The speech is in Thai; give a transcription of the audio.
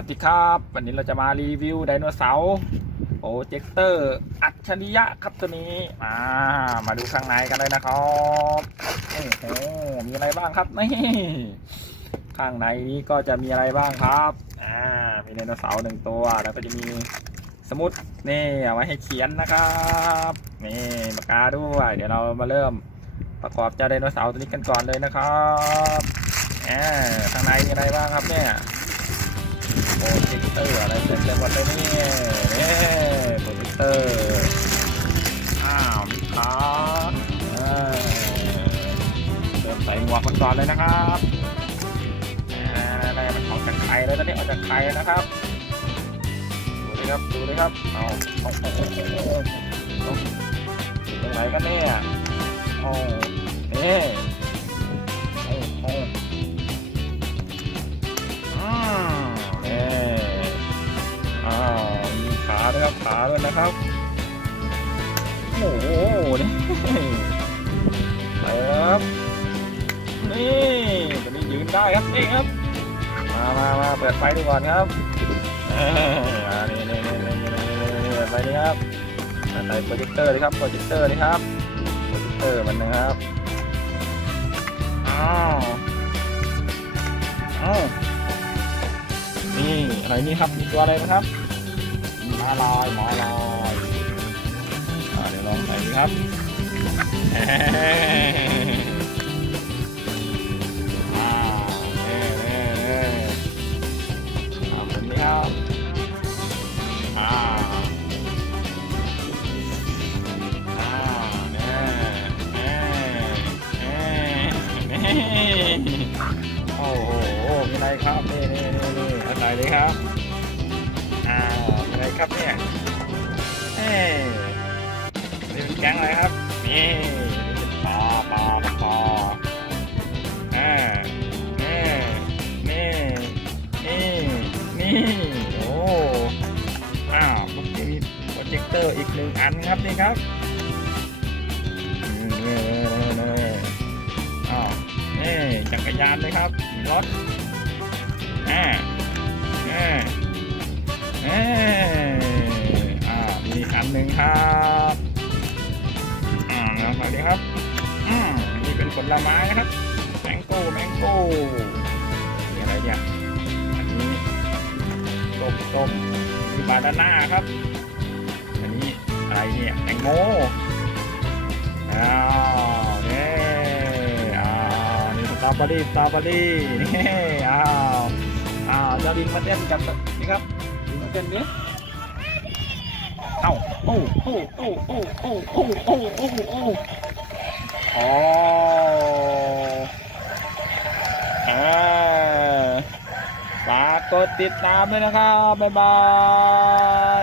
วัสดีครับ วันนี้เราจะมารีวิวไดโนเสาร์โปรเจคเตอร์ อัจฉริยะครับตัวนี้มามาดูข้างในกันเลยนะครับโอ้โหมีอะไรบ้างครับนี่ข้างในนี้ก็จะมีอะไรบ้างครับอ่ามีไดโนเสาร์หนึ่งตัวแล้วก็จะมีสมุดนี่เอาไว้ให้เขียนนะครับนี่ปากกาด้วยเดี๋ยวเรามาเริ่มประกอบเจ้าไดโนเสาร์ตัวนี้กันก่อนเลยนะครับอ่าข้างในมีอะไรบ้างครับเนี่ย โปรเจคเตอร์อะไรเต็มเลยนี่นี่โปรเจคเตอร์ อ้าวมีขาอ่าเริ่มใส่หมวกคนก่อนเลยนะครับอะไรมันออกจากไข่แล้วตอนนี้ออกจากไข่นะครับ ดูเลยครับ ดูเลยครับ เอาเอาเอาเอาเอาเอาตรงไหนกันเนี่ยโอ้นี่โอ้ มีขาด้วยครับขาด้วยนะครับโอ้โหนี่ไปครับนี่ตัวนี้ยืนได้ครับนี่ครับมามามาเปิดไฟดูก่อนครับอ่านี่นี่นี่นี่นี่นี่เปิดไฟนี่ครับใส่โปรเจคเตอร์เลยครับโปรเจคเตอร์นี่ครับโปรเจคเตอร์มันนะครับอ้าวอ้าวนี่อะไรนี่ครับมีตัวอะไรนะครับ หมาลอยหมาลอยอ่าเดี๋ยวลองใส่ดูครับเฮ้อ่าเน่เน่เน่อ่าแบบนี้ครับอ่าอ่าเน่เน่เน่เน่โอ้โหมีอะไรครับนี่นี่นี่นี่อะไรเลยครับอ่ามีอะไร ครับเนี่ยเอ้นี่เป็นแก๊งอะไรครับ นี่เป็นปลาปลาปลาปลาอ่านี่นี่นี่นี่โอ้อ้าวเมื่อกี้มีโปรเจคเตอร์อีกหนึ่งอันครับนี่ครับนี่นี่นี่นี่อ้าวนี่จักรยานเลยครับรถอ่าอ่า อ่องไปดีครับอืมนี่เป็นผลไม้นะครับแมงโก้แมงโก้นี่อะไรเนี่ยอันนี้ส้มส้มมีบานาน่าครับ อันนี้อะไรเนี่ยแตงโมอ้าวนี่อ้าวนี่สตรอเบอรี่สตรอเบอรี่นี่อ้าวอ้าวเจ้าดินมาเต้นกับนี่ครับดินมาเต้นดิ เอ้าโอ้โอ้โอ้โอ้โอ้โอ้โอ้โอ้โอ้อ๋ออ่าฝากกดติดตามด้วยนะครับ บ๊ายบาย